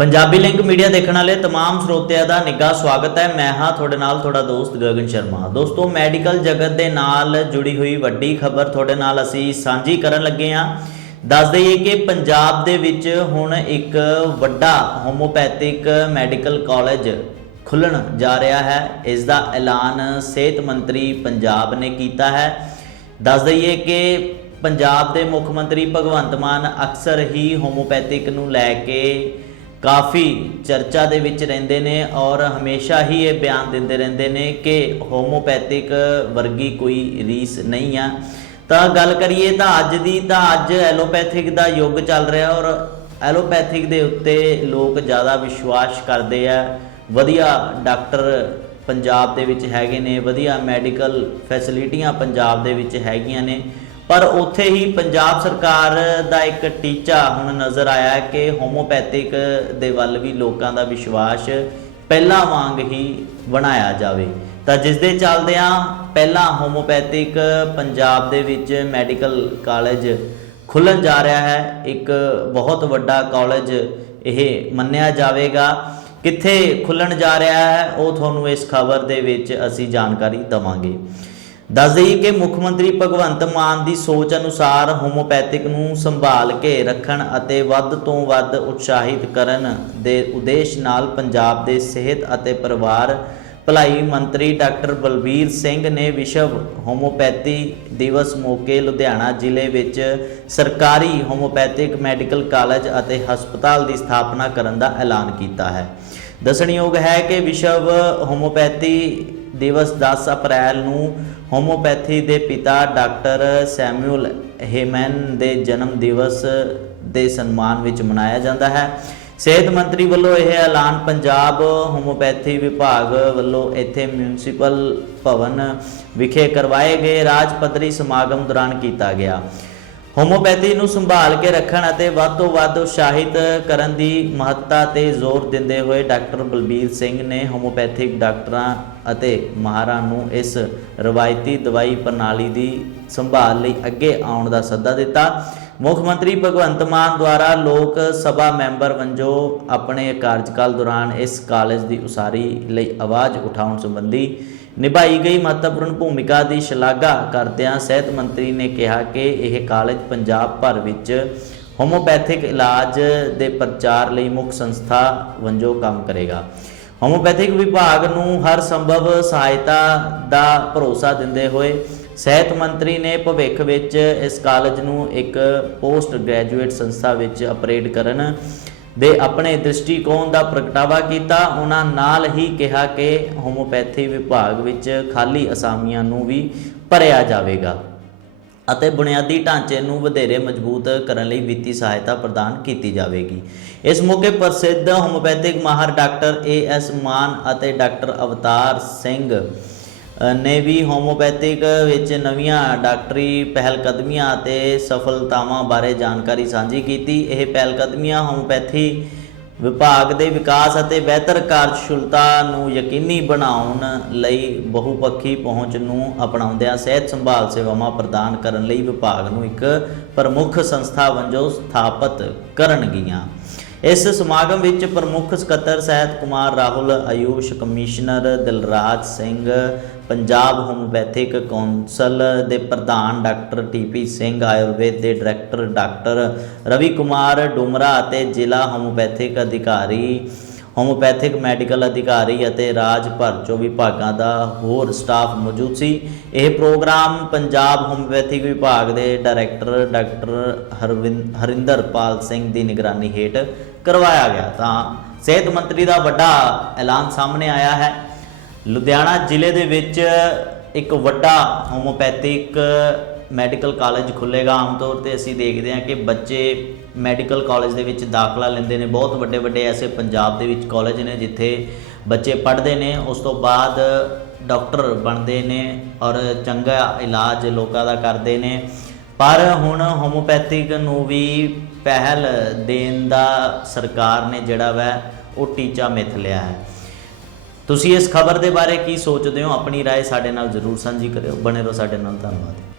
Punjabi link media ਦੇਖਣ ਵਾਲੇ तमाम ਸਰੋਤਿਆਂ ਦਾ ਨਿੱਘਾ ਸਵਾਗਤ ਹੈ ਮੈਂ ਹਾਂ ਤੁਹਾਡੇ ਨਾਲ ਤੁਹਾਡਾ ਦੋਸਤ ਗਗਨ ਸ਼ਰਮਾ ਦੋਸਤੋ ਮੈਡੀਕਲ ਜਗਤ ਦੇ ਨਾਲ ਜੁੜੀ ਹੋਈ ਵੱਡੀ ਖਬਰ ਤੁਹਾਡੇ ਨਾਲ ਅਸੀਂ ਸਾਂਝੀ ਕਰਨ ਲੱਗੇ ਹਾਂ ਦੱਸ ਦਈਏ ਕਿ ਪੰਜਾਬ ਦੇ ਵਿੱਚ ਹੁਣ ਇੱਕ ਵੱਡਾ ਹੋਮੋਪੈਥਿਕ ਮੈਡੀਕਲ ਕਾਲਜ ਖੁੱਲਣ ਜਾ ਰਿਹਾ ਹੈ ਇਸ ਦਾ ਐਲਾਨ ਸਿਹਤ ਮੰਤਰੀ ਪੰਜਾਬ ਨੇ ਕੀਤਾ ਹੈ ਦੱਸ ਦਈਏ ਕਿ ਪੰਜਾਬ ਦੇ ਮੁੱਖ ਮੰਤਰੀ ਭਗਵੰਤ ਮਾਨ ਅਕਸਰ ਹੀ ਹੋਮੋਪੈਥਿਕ ਨੂੰ ਲੈ ਕੇ ਕਾਫੀ ਚਰਚਾ ਦੇ ਵਿੱਚ ਰਹਿੰਦੇ ਨੇ ਔਰ ਹਮੇਸ਼ਾ ਹੀ ਇਹ ਬਿਆਨ ਦਿੰਦੇ ਰਹਿੰਦੇ ਨੇ ਕਿ ਹੋਮੋਪੈਥਿਕ ਵਰਗੀ ਕੋਈ ਰੀਸ ਨਹੀਂ ਆ। ਤਾਂ ਗੱਲ ਕਰੀਏ ਤਾਂ ਅੱਜ ਦੀ, ਤਾਂ ਅੱਜ ਐਲੋਪੈਥਿਕ ਦਾ ਯੁੱਗ ਚੱਲ ਰਿਹਾ ਔਰ ਐਲੋਪੈਥਿਕ ਦੇ ਉੱਤੇ ਲੋਕ ਜ਼ਿਆਦਾ ਵਿਸ਼ਵਾਸ ਕਰਦੇ ਆ। ਵਧੀਆ ਡਾਕਟਰ ਪੰਜਾਬ ਦੇ ਵਿੱਚ ਹੈਗੇ ਨੇ, ਵਧੀਆ ਮੈਡੀਕਲ ਫੈਸਿਲਿਟੀਆਂ ਪੰਜਾਬ ਦੇ ਵਿੱਚ ਹੈਗੀਆਂ ਨੇ। ਪਰ ਉੱਥੇ ਹੀ ਪੰਜਾਬ ਸਰਕਾਰ ਦਾ ਇੱਕ ਟੀਚਾ ਹੁਣ ਨਜ਼ਰ ਆਇਆ ਕਿ ਹੋਮੋਪੈਥਿਕ ਦੇ ਵੱਲ ਵੀ ਲੋਕਾਂ ਦਾ ਵਿਸ਼ਵਾਸ ਪਹਿਲਾਂ ਵਾਂਗ ਹੀ ਬਣਾਇਆ ਜਾਵੇ। ਤਾਂ ਜਿਸ ਦੇ ਚੱਲਦਿਆਂ ਪਹਿਲਾਂ ਹੋਮੋਪੈਥਿਕ ਪੰਜਾਬ ਦੇ ਵਿੱਚ ਮੈਡੀਕਲ ਕਾਲਜ ਖੁੱਲਣ ਜਾ ਰਿਹਾ ਹੈ, ਇੱਕ ਬਹੁਤ ਵੱਡਾ ਕਾਲਜ ਇਹ ਮੰਨਿਆ ਜਾਵੇਗਾ। ਕਿੱਥੇ ਖੁੱਲਣ ਜਾ ਰਿਹਾ ਹੈ, ਉਹ ਤੁਹਾਨੂੰ ਇਸ ਖਬਰ ਦੇ ਵਿੱਚ ਅਸੀਂ ਜਾਣਕਾਰੀ ਦਵਾਂਗੇ। ਦੱਸ ਦਈਏ ਕਿ ਮੁੱਖ ਮੰਤਰੀ ਭਗਵੰਤ ਮਾਨ ਦੀ ਸੋਚ ਅਨੁਸਾਰ ਹੋਮੋਪੈਥਿਕ ਨੂੰ ਸੰਭਾਲ ਕੇ ਰੱਖਣ ਅਤੇ ਵੱਧ ਤੋਂ ਵੱਧ ਉਤਸ਼ਾਹਿਤ ਕਰਨ ਦੇ ਉਦੇਸ਼ ਨਾਲ ਪੰਜਾਬ ਦੇ ਸਿਹਤ ਅਤੇ ਪਰਿਵਾਰ ਭਲਾਈ ਮੰਤਰੀ ਡਾਕਟਰ ਬਲਬੀਰ ਸਿੰਘ ਨੇ ਵਿਸ਼ਵ ਹੋਮੋਪੈਥੀ ਦਿਵਸ ਮੌਕੇ ਲੁਧਿਆਣਾ ਜ਼ਿਲ੍ਹੇ ਵਿੱਚ ਸਰਕਾਰੀ ਹੋਮੋਪੈਥਿਕ ਮੈਡੀਕਲ ਕਾਲਜ ਅਤੇ ਹਸਪਤਾਲ ਦੀ ਸਥਾਪਨਾ ਕਰਨ ਦਾ ਐਲਾਨ ਕੀਤਾ ਹੈ। ਦੱਸਣਯੋਗ ਹੈ ਕਿ ਵਿਸ਼ਵ ਹੋਮੋਪੈਥੀ ਦਿਵਸ 10 ਅਪ੍ਰੈਲ ਨੂੰ ਹੋਮੋਪੈਥੀ ਦੇ ਪਿਤਾ ਡਾਕਟਰ ਸੈਮੂਅਲ ਹੇਮਨ ਦੇ ਜਨਮ ਦਿਵਸ ਦੇ ਸਨਮਾਨ ਵਿੱਚ ਮਨਾਇਆ ਜਾਂਦਾ ਹੈ। ਸਿਹਤ ਮੰਤਰੀ ਵੱਲੋਂ ਇਹ ਐਲਾਨ ਪੰਜਾਬ ਹੋਮੋਪੈਥੀ ਵਿਭਾਗ ਵੱਲੋਂ ਇੱਥੇ ਮਿਊਨਿਸਪਲ ਭਵਨ ਵਿਖੇ ਕਰਵਾਏ ਗਏ ਰਾਜ ਪੱਧਰੀ ਸਮਾਗਮ ਦੌਰਾਨ ਕੀਤਾ ਗਿਆ। ਹੋਮੋਪੈਥੀ ਨੂੰ ਸੰਭਾਲ ਕੇ ਰੱਖਣ ਅਤੇ ਵੱਧ ਤੋਂ ਵੱਧ ਉਤਸ਼ਾਹਿਤ ਕਰਨ ਦੀ ਮਹੱਤਤਾ ਤੇ ਜ਼ੋਰ ਦਿੰਦੇ ਹੋਏ ਡਾਕਟਰ ਬਲਬੀਰ ਸਿੰਘ ਨੇ ਹੋਮੋਪੈਥਿਕ ਡਾਕਟਰਾਂ ਅਤੇ ਮਾਹਰਾਂ ਨੂੰ ਇਸ ਰਵਾਇਤੀ ਦਵਾਈ ਪ੍ਰਣਾਲੀ ਦੀ ਸੰਭਾਲ ਲਈ ਅੱਗੇ ਆਉਣ ਦਾ ਸੱਦਾ ਦਿੱਤਾ। ਮੁੱਖ ਮੰਤਰੀ ਭਗਵੰਤ ਮਾਨ ਦੁਆਰਾ ਲੋਕ ਸਭਾ ਮੈਂਬਰ ਵਜੋਂ ਆਪਣੇ ਕਾਰਜਕਾਲ ਦੌਰਾਨ ਇਸ ਕਾਲਜ ਦੀ ਉਸਾਰੀ ਲਈ ਆਵਾਜ਼ ਉਠਾਉਣ ਸੰਬੰਧੀ ਨਿਭਾਈ ਗਈ ਮਹੱਤਵਪੂਰਨ ਭੂਮਿਕਾ ਦੀ ਸ਼ਲਾਘਾ ਕਰਦਿਆਂ ਸਿਹਤ ਮੰਤਰੀ ਨੇ ਕਿਹਾ ਕਿ ਇਹ ਕਾਲਜ ਪੰਜਾਬ ਭਰ ਵਿੱਚ ਹੋਮੋਪੈਥਿਕ ਇਲਾਜ ਦੇ ਪ੍ਰਚਾਰ ਲਈ ਮੁੱਖ ਸੰਸਥਾ ਵਜੋਂ ਕੰਮ ਕਰੇਗਾ। ਹੋਮੋਪੈਥਿਕ ਵਿਭਾਗ ਨੂੰ ਹਰ ਸੰਭਵ ਸਹਾਇਤਾ ਦਾ ਭਰੋਸਾ ਦਿੰਦੇ ਹੋਏ ਸਿਹਤ ਮੰਤਰੀ ਨੇ ਭਵਿੱਖ ਵਿੱਚ ਇਸ ਕਾਲਜ ਨੂੰ ਇੱਕ ਪੋਸਟ ਗ੍ਰੈਜੂਏਟ ਸੰਸਥਾ ਵਿੱਚ ਅਪਰੇਟ ਕਰਨ ਦੇ ਆਪਣੇ ਦ੍ਰਿਸ਼ਟੀਕੋਣ ਦਾ ਪ੍ਰਗਟਾਵਾ ਕੀਤਾ, ਉਹਨਾਂ ਨਾਲ ਹੀ ਕਿਹਾ ਕਿ ਹੋਮੋਪੈਥੀ ਵਿਭਾਗ ਵਿੱਚ ਖਾਲੀ ਅਸਾਮੀਆਂ ਨੂੰ ਵੀ ਭਰਿਆ ਜਾਵੇਗਾ ਅਤੇ ਬੁਨਿਆਦੀ ਢਾਂਚੇ ਨੂੰ ਵਧੇਰੇ ਮਜ਼ਬੂਤ ਕਰਨ ਲਈ ਵਿੱਤੀ ਸਹਾਇਤਾ ਪ੍ਰਦਾਨ ਕੀਤੀ ਜਾਵੇਗੀ। ਇਸ ਮੌਕੇ ਪ੍ਰਸਿੱਧ ਹੋਮੋਪੈਥਿਕ ਮਾਹਰ ਡਾਕਟਰ ਏ ਐਸ ਮਾਨ ਅਤੇ ਡਾਕਟਰ ਅਵਤਾਰ ਸਿੰਘ ਨੇ ਵੀ ਹੋਮੋਪੈਥਿਕ ਵਿੱਚ ਨਵੀਆਂ ਡਾਕਟਰੀ ਪਹਿਲਕਦਮੀਆਂ ਅਤੇ ਸਫਲਤਾਵਾਂ ਬਾਰੇ ਜਾਣਕਾਰੀ ਸਾਂਝੀ ਕੀਤੀ। ਇਹ ਪਹਿਲਕਦਮੀਆਂ ਹੋਮੋਪੈਥੀ ਵਿਭਾਗ ਦੇ ਵਿਕਾਸ ਅਤੇ ਬਿਹਤਰ ਕਾਰਜਸ਼ੀਲਤਾ ਨੂੰ ਯਕੀਨੀ ਬਣਾਉਣ ਲਈ ਬਹੁਪੱਖੀ ਪਹੁੰਚ ਨੂੰ ਅਪਣਾਉਂਦਿਆਂ ਸਿਹਤ ਸੰਭਾਲ ਸੇਵਾਵਾਂ ਪ੍ਰਦਾਨ ਕਰਨ ਲਈ ਵਿਭਾਗ ਨੂੰ ਇੱਕ ਪ੍ਰਮੁੱਖ ਸੰਸਥਾ ਵਜੋਂ ਸਥਾਪਿਤ ਕਰਨਗੀਆਂ। ਇਸ ਸਮਾਗਮ ਵਿੱਚ ਪ੍ਰਮੁੱਖ ਸਕੱਤਰ ਸਹਿਤ Kumar Rahul, Ayush commissioner Dilraj Singh, Punjab homeopathic council ਦੇ ਪ੍ਰਧਾਨ ਡਾਕਟਰ ਟੀਪੀ ਸਿੰਘ, ਆਯੁਰਵੇਦ ਦੇ ਡਾਇਰੈਕਟਰ ਡਾਕਟਰ ਰਵੀ ਕੁਮਾਰ ਡੁਮਰਾ ਅਤੇ ਜ਼ਿਲ੍ਹਾ ਹੋਮੋਪੈਥਿਕ ਅਧਿਕਾਰੀ ਹੋਮੋਪੈਥਿਕ ਮੈਡੀਕਲ ਅਧਿਕਾਰੀ ਅਤੇ ਰਾਜ ਭਰ ਚੋਂ ਵਿਭਾਗਾਂ ਦਾ ਹੋਰ ਸਟਾਫ ਮੌਜੂਦ ਸੀ। ਇਹ ਪ੍ਰੋਗਰਾਮ ਪੰਜਾਬ ਹੋਮੋਪੈਥਿਕ ਵਿਭਾਗ ਦੇ ਡਾਇਰੈਕਟਰ ਡਾਕਟਰ ਹਰਵਿੰਦ ਹਰਿੰਦਰਪਾਲ ਸਿੰਘ ਦੀ ਨਿਗਰਾਨੀ ਹੇਠ ਕਰਵਾਇਆ ਗਿਆ। ਤਾਂ ਸਿਹਤ ਮੰਤਰੀ ਦਾ ਵੱਡਾ ਐਲਾਨ ਸਾਹਮਣੇ ਆਇਆ ਹੈ। ਲੁਧਿਆਣਾ ਜ਼ਿਲ੍ਹੇ ਦੇ ਵਿੱਚ ਇੱਕ ਵੱਡਾ ਹੋਮੋਪੈਥਿਕ ਮੈਡੀਕਲ ਕਾਲਜ ਖੁੱਲੇਗਾ ਆਮ ਤੌਰ ਤੇ ਅਸੀਂ ਦੇਖਦੇ ਹਾਂ ਕਿ ਬੱਚੇ ਮੈਡੀਕਲ ਕਾਲਜ ਦੇ ਵਿੱਚ ਦਾਖਲਾ ਲੈਂਦੇ ਨੇ। ਬਹੁਤ ਵੱਡੇ ਵੱਡੇ ਐਸੇ ਪੰਜਾਬ ਦੇ ਵਿੱਚ ਕਾਲਜ ਨੇ ਜਿੱਥੇ ਬੱਚੇ ਪੜ੍ਹਦੇ ਨੇ। ਉਸ ਤੋਂ ਬਾਅਦ ਡਾਕਟਰ ਬਣਦੇ ਨੇ ਔਰ ਚੰਗਾ ਇਲਾਜ ਲੋਕਾਂ ਦਾ ਕਰਦੇ ਨੇ। ਪਰ ਹੁਣ ਹੋਮੋਪੈਥਿਕ ਨੂੰ ਵੀ ਪਹਿਲ ਦੇਣ ਦਾ ਸਰਕਾਰ ਨੇ ਜਿਹੜਾ ਵੈ ਉਹ ਟੀਚਾ ਮਿੱਥ ਲਿਆ ਹੈ ਤੁਸੀਂ ਇਸ ਖਬਰ ਦੇ ਬਾਰੇ ਕੀ ਸੋਚਦੇ ਹੋ ਆਪਣੀ رائے ਸਾਡੇ ਨਾਲ ਜ਼ਰੂਰ ਸਾਂਝੀ ਕਰਿਓ ਬਣੇ ਰਹੋ ਸਾਡੇ ਨਾਲ ਧੰਨਵਾਦ